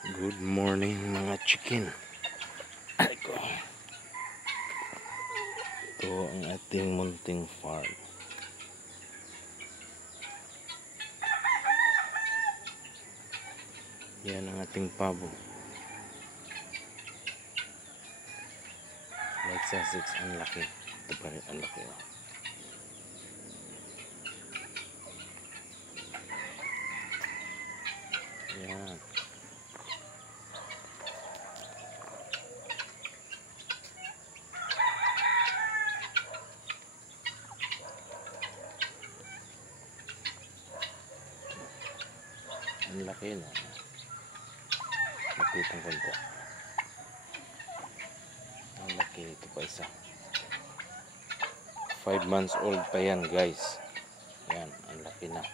Good morning mga chicken. Ito ang ating munting farm. Yan ang ating pabo. Like Sussex, ang laki. Ito pa rin ang laki. Yan. Ang laki na. Nakitang konti. Ang laki ito pa isa. 5 months old pa yan guys. Yan, ang laki na.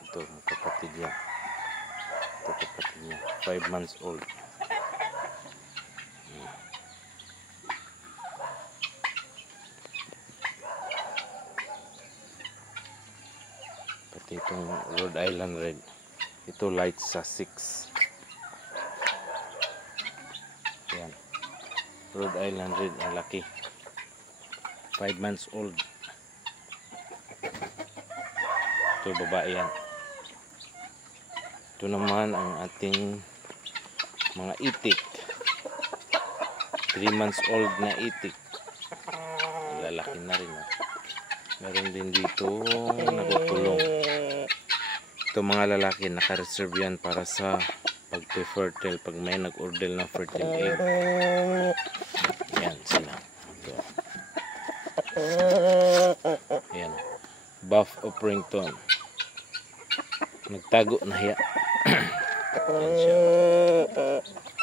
Ito, kapatid yan. Ito kapatid niya. 5 months old. Pati itong Rhode Island Red. Ito light Sussex. Yan. Rhode Island Red, ang laki. 5 months old. Ito babae yan. Ito naman ang ating mga itik. 3 months old na itik. Lalaki na rin. Meron din dito nagkukulong. Ito mga lalaki, naka-reserve yan para sa pag-fertile. Pag may nag-order ng fertile egg. Yan sila. Ito. Yan. Buff Orpington. Nagtago na hiya. Yan siya.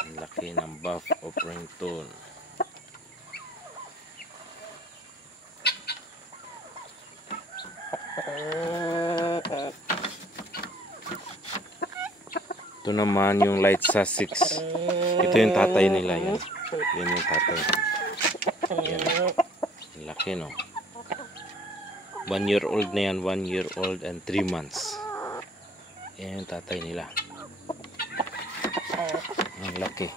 Ang laki ng Buff Orpington. Ito naman yung light Sussex. Ito yung tatay nila. Yan. Yan yung tatay. Yan. Ang laki no. 1 year old na yan. 1 year old and 3 months. Yan yung tatay nila. Ang laki.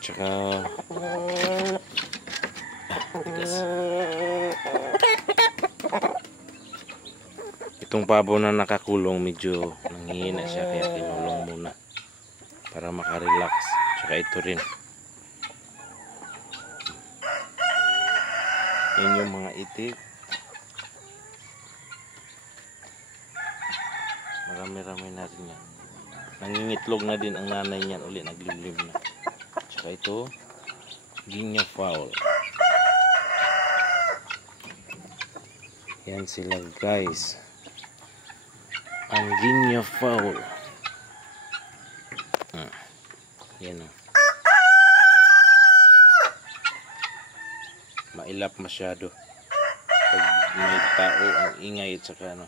Tsaka tigas. Itong pabo na nakakulong medyo nanghihina siya kaya kinulong muna para makarelax. Tsaka ito rin. Yan yung mga itik. Marami-rami na rin yan. Nangingitlog na din ang nanay niyan ulit. Naglimlim na. Tsaka ito Guinea fowl. Yan sila guys. Ang Guinea fowl. Yan o. Mailap masyado. Pag may tao ang ingay at saka ano.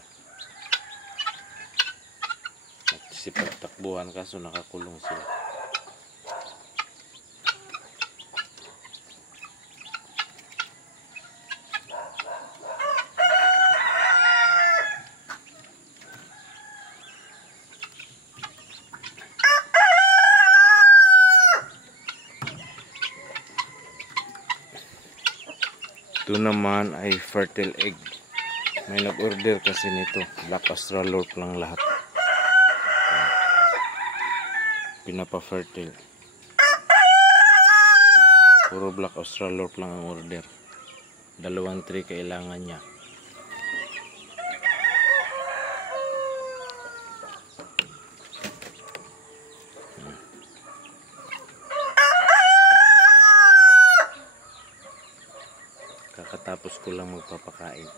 Nagsipagtakbuhan kaso nakakulong sila. Ito naman ay fertile egg. May nag-order kasi nito. Black Australorp lang lahat. Pinapa-fertile. Puro Black Australorp lang ang order. 2 tray kailangan niya. Kakatapos ko lang magpapakain.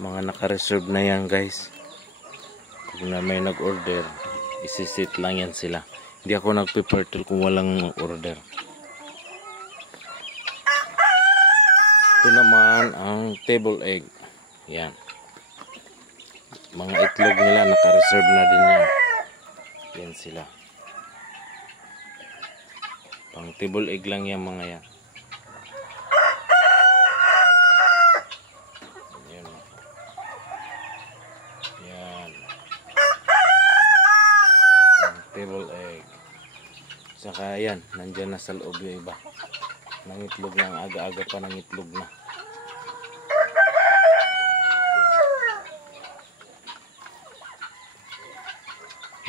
Mga naka-reserve na yan guys. Pag na may nag-order, isisit lang yan sila. Hindi ako nagpe-fertile kung walang order. Ito naman ang table egg. Yan. Mga itlog nila naka-reserve na din yan. Yan sila. Pang table egg lang yan mga yan. Saka ayan, nandyan na sa loob yung iba. Nangitlog na, ang aga-aga pa nangitlog na.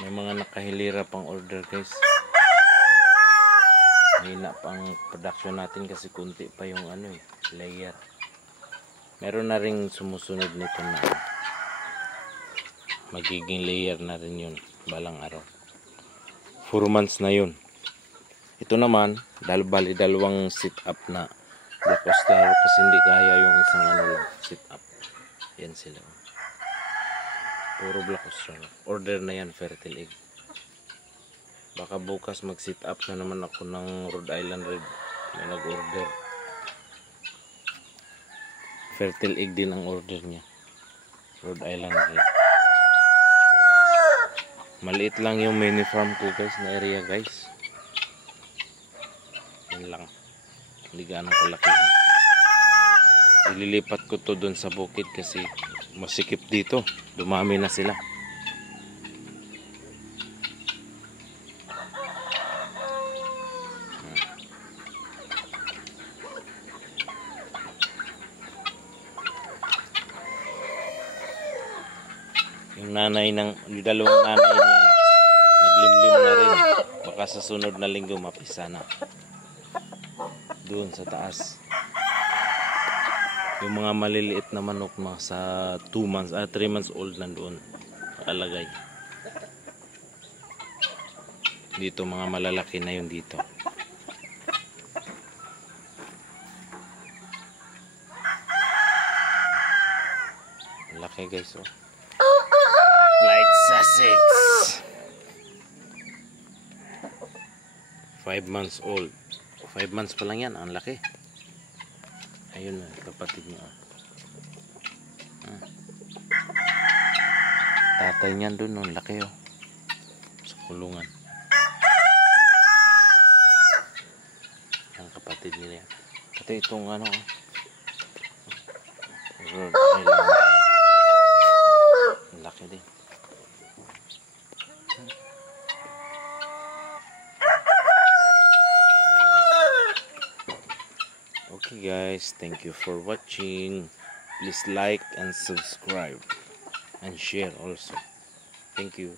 May mga nakahilira pang order guys. Mahina pang production natin kasi kunti pa yung layer. Meron na ring sumusunod nito na magiging layer na rin yun balang araw. 4 months na yun. Ito naman, bali dalawang sit up na black Australo kasi hindi kaya yung isang lang sit up. Yan sila. Puro black Australo. Order na yan, fertile egg. Baka bukas mag sit up na naman ako ng Rhode Island Red na nag-order. Fertile egg din ang order niya. Rhode Island Red. Maliit lang yung mini farm ko guys na area guys. Yan lang. Hindi gaano kalakihan. Ililipat ko to doon sa bukid kasi masikip dito. Dumami na sila. Yung dalawang nanay niyan naglimlim na rin. Baka sa sunod na linggo mapisa na doon sa taas. Yung mga maliliit na manok sa 3 months old nandoon nakalagay. Dito mga malalaki na yun dito. Laki guys oh. Light Sussex 5 months old. 5 months pa lang yan, ang laki. Ayun na, kapatid niya. Tatay niyan dun, ang laki oh. Sa kulungan. Ang kapatid nila yan. Pati itong Rhode Island. Ang laki din. Okay guys, thank you for watching. Please like and subscribe and share also. Thank you.